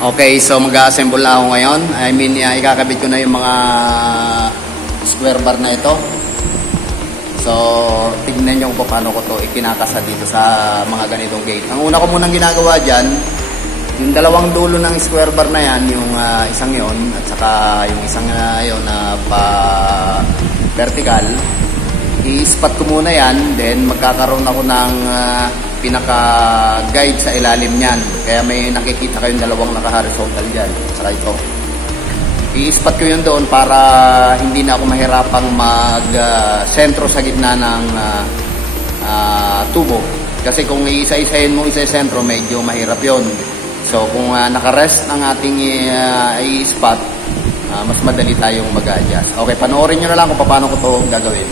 Okay, so mag-assemble na ako ngayon. I mean, ikakabit ko na yung mga square bar na ito. So, tignan nyo kung paano ko to ikinakasa dito sa mga ganitong gate. Ang una ko munang ginagawa dyan, yung dalawang dulo ng square bar na yan, yung isang yon at saka yung isang yon na pa-vertical, i-spot ko muna yan, then magkakaroon ako ng pinaka-guide sa ilalim niyan. Kaya may nakikita kayong dalawang naka-horizontal dyan. Saka ito. I-spot ko yun doon para hindi na ako mahirapang mag-sentro sa gitna ng tubo. Kasi kung isa-isahin mo isa-sentro, medyo mahirap yon. So kung naka-rest ang ating i-spot, mas madali tayong mag-adjust. Okay, panoorin nyo na lang kung paano ko ito gagawin.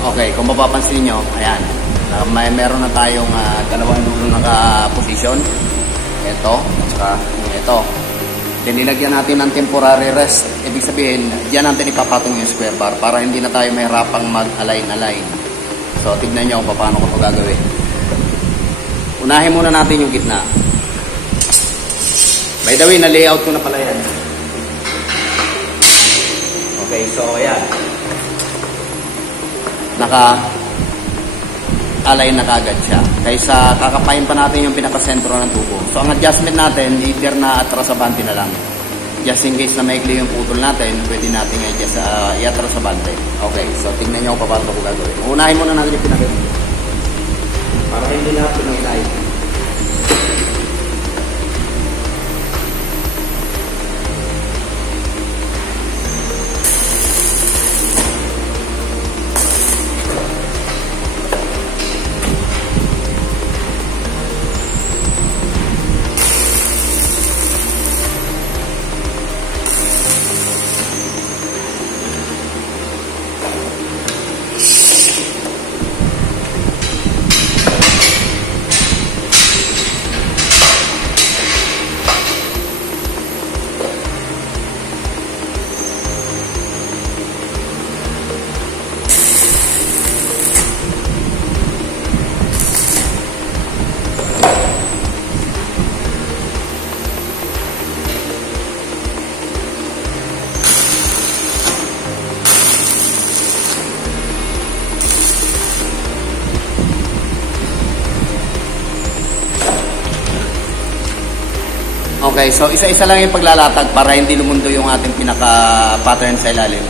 Okay, kung mapapansin nyo, ayan, meron na tayong dalawang dulo naka-position. Ito, at saka ito. Then nilagyan natin ng temporary rest. Ibig sabihin, diyan natin ipapatong yung square bar para hindi na tayo mahirapang mag-align-align. So, tignan nyo kung paano ko ito gagawin. Unahin muna natin yung gitna. By the way, na-layout ko na pala yan. Okay, so ayan. Naka-align na kagad siya. Kaysa kakapain pa natin yung pinaka-sentro ng tubo. So, ang adjustment natin, either na atrasabante na lang. Just in case na maikli yung putol natin, pwede natin i-atrasabante. Okay, so tingnan nyo kung paano ko gagawin. Unahin muna natin yung pinaka-sentro. Para hindi na pinag-align. Okay, so isa-isa lang yung paglalatag para hindi lumundo yung ating pinaka-pattern sa ilalim.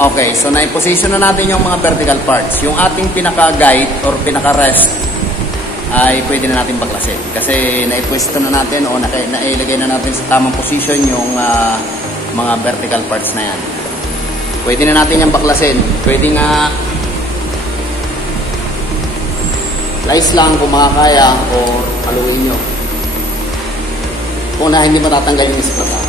Okay, so na-position na natin yung mga vertical parts. Yung ating pinaka-guide or pinaka-rest ay pwede na natin baklasin. Kasi na-pwesto na natin o nailagay na natin sa tamang position yung mga vertical parts na yan. Pwede na natin yung baklasin. Pwede nga slice lang kung makakaya o haluin nyo. Kung na hindi matatanggal yung isplata.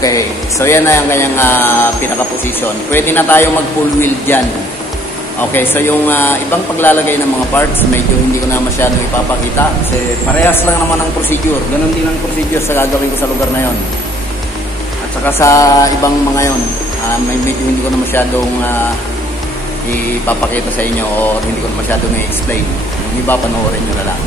Okay, So yan na yung kanyang pinaka-position. Pwede na tayo mag-full wheel dyan. Okay, so yung ibang paglalagay ng mga parts, medyo hindi ko na masyado ipapakita kasi parehas lang naman ang procedure. Ganon din ang procedure sa gagawin ko sa lugar na yon. At saka sa ibang mga yon, medyo hindi ko na masyadong ipapakita sa inyo o hindi ko na masyadong i-explain. Yung iba, panoorin nyo na lang.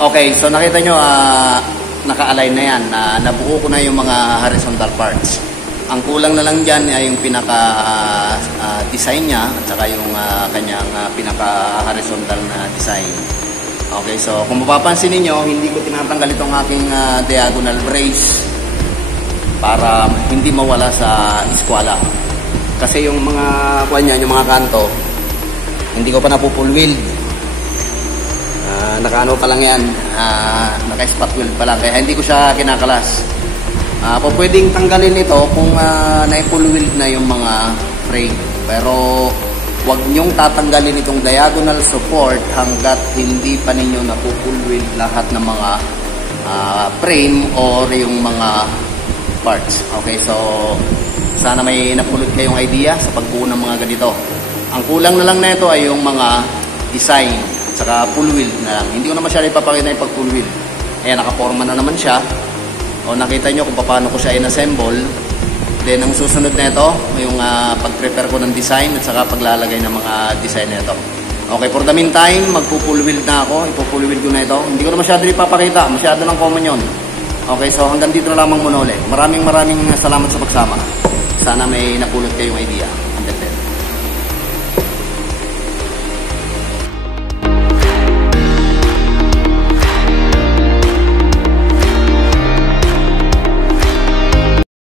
Okay, so nakita nyo, naka-align na yan. Nabuo ko na yung mga horizontal parts. Ang kulang na lang dyan ay yung pinaka-design niya at saka yung kanyang pinaka-horizontal na design. Okay, so kung mapapansin niyo, hindi ko tinatanggal itong aking diagonal brace para hindi mawala sa eskwala. Kasi yung mga yung mga kanto, hindi ko pa napupull weld. Nakaano pa lang yan, naka-spot weld pa lang, kaya hindi ko siya kinakalas. Pwedeng tanggalin ito kung na-pull weld na yung mga frame, pero huwag nyong tatanggalin itong diagonal support hanggat hindi pa ninyo napupull weld lahat ng mga frame or yung mga parts. Okay, so sana may napulot kayong idea sa pagbuo ng mga ganito. Ang kulang na lang na ito ay yung mga design at saka pull wheel na lang. Hindi ko na masyadong ipapakita yung pag pull wheel. Ayan, nakaporma na naman siya. O nakita nyo kung paano ko siya in-assemble. Then ang susunod na ito, yung pag-prepare ko ng design at saka paglalagay ng mga design na ito. Okay, for the meantime, magpo-pull wheel na ako. Ipo-pull wheel ko na ito. Hindi ko na masyadong ipapakita. Masyado ng common yun. Okay, so hanggang dito na lamang muna ulit. Maraming salamat sa pagsama. Sana may napulot kayong idea.